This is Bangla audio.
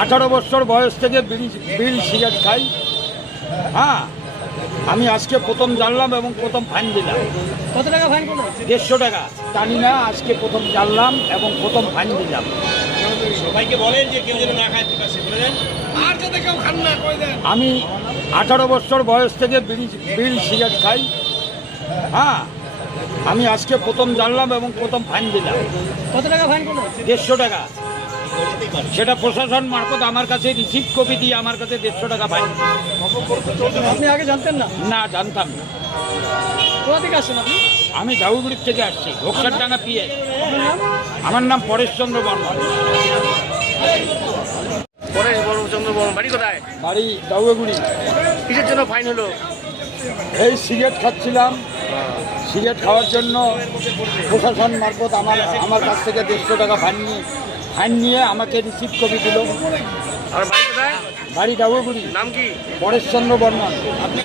আঠারো বছর বয়স থেকে বিড়ি বিড়ি সিগারেট খাই। হ্যাঁ আমি আজকে প্রথম জানলাম এবং প্রথম ফাইন দিলাম। কত টাকা ফাইন দেড়শো টাকা। জানি না আজকে প্রথম জানলাম এবং প্রথম ফাইন দিলাম। সবাইকে বলেন যে কেউ যেন না খায় আর যাতে কেউ খান না আমি আঠারো বছর বয়স থেকে বিড়ি বিড়ি সিগারেট খাই। হ্যাঁ আমি আজকে প্রথম জানলাম এবং প্রথম ফাইন দিলাম। কত টাকা ফাইন দেড়শো টাকা। সেটা প্রশাসন মারফত আমার কাছে রিসিভ কপি দিয়ে আমার কাছে দেড়শো টাকা ফাইন আপনি আগে জানতেন না? না জানতাম না। কোথা থেকে আসছেন আপনি? আমি ঝাউগুড়ির থেকে আসছি ঘোকসারডাঙ্গা নাম? আমার নাম পরেশচন্দ্র বর্মন। পরে চন্দ্র বর্মন বাড়ি কোথায়? বাড়ি দাউগুড়ি কিসের জন্য ফাইন হলো? এই সিগারেট খাচ্ছিলাম। সিগারেট খাওয়ার জন্য প্রশাসন মারফত আমার আমার কাছ থেকে দেড়শো টাকা ফাইন নিয়ে ফাইন নিয়ে আমাকে রিসিভ কপি দিল। আর বাড়ি বাড়ি ডাবুগুড়ি নাম কি? পরেশচন্দ্র বর্মন।